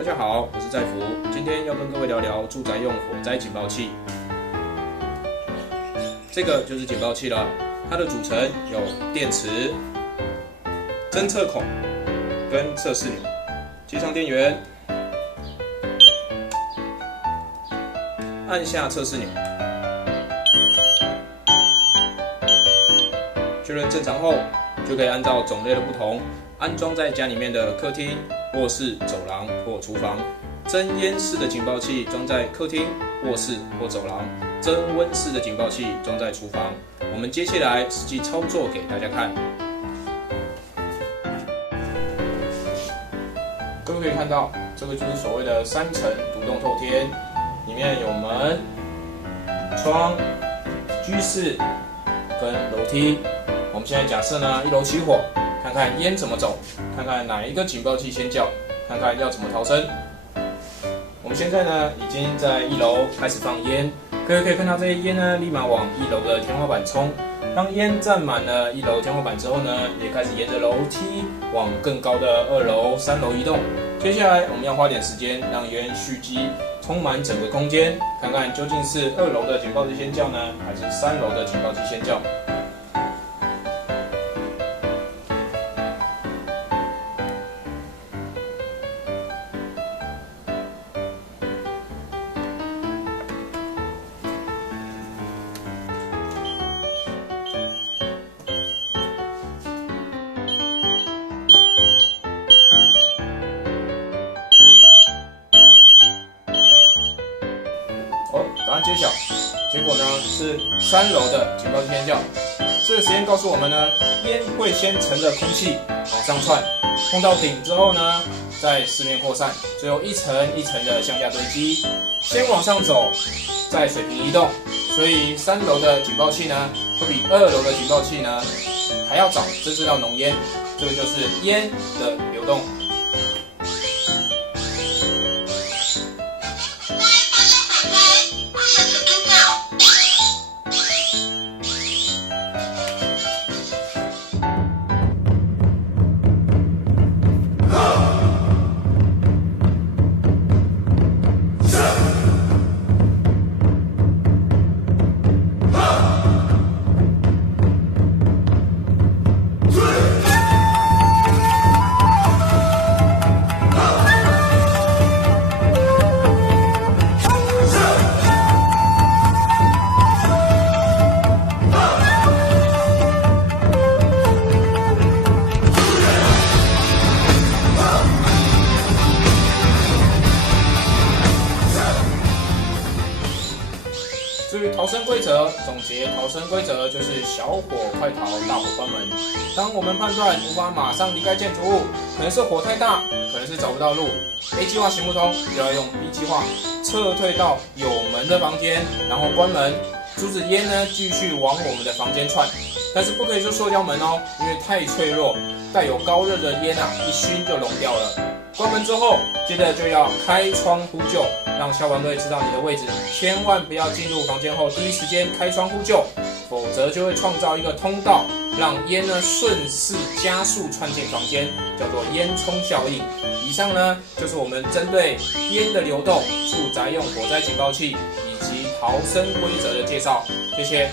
大家好，我是在福，今天要跟各位聊聊住宅用火灾警报器。这个就是警报器了，它的组成有电池、侦测孔跟测试钮，接上电源，按下测试钮，确认正常后，就可以按照种类的不同，安装在家里面的客厅、卧室、走廊或厨房。增烟式的警报器装在客厅、卧室或走廊，增温式的警报器装在厨房。我们接下来实际操作给大家看。各位可以看到，这个就是所谓的3层独栋透天，里面有门、窗、居室跟楼梯。我们现在假设呢，1楼起火，看看烟怎么走，看看哪一个警报器先叫，看看要怎么逃生。我们现在呢，已经在1楼开始放烟，各位可以看到这些烟呢，立马往1楼的天花板冲。当烟占满了1楼天花板之后呢，也开始沿着楼梯往更高的2楼、3楼移动。接下来我们要花点时间让烟蓄积，充满整个空间，看看究竟是2楼的警报器先叫呢，还是3楼的警报器先叫。答案揭晓，结果呢是3楼的警报器先叫。这个实验告诉我们呢，烟会先乘着空气往上窜，冲到顶之后呢，再四面扩散，最后一层一层的向下堆积，先往上走，再水平移动。所以3楼的警报器呢，会比2楼的警报器呢还要早侦测到浓烟，这个就是烟的流动。至于逃生规则，总结逃生规则就是小火快逃，大火关门。当我们判断无法马上离开建筑物，可能是火太大，可能是找不到路 ，A 计划行不通，就要用 B 计划，撤退到有门的房间，然后关门，阻止烟呢继续往我们的房间窜。但是不可以是塑胶门哦，因为太脆弱，带有高热的烟一熏就融掉了。关门之后，接着就要开窗呼救，让消防队知道你的位置，千万不要进入房间后第一时间开窗呼救，否则就会创造一个通道，让烟呢顺势加速窜进房间，叫做烟囱效应。以上呢就是我们针对烟的流动、住宅用火灾警报器以及逃生规则的介绍，谢谢。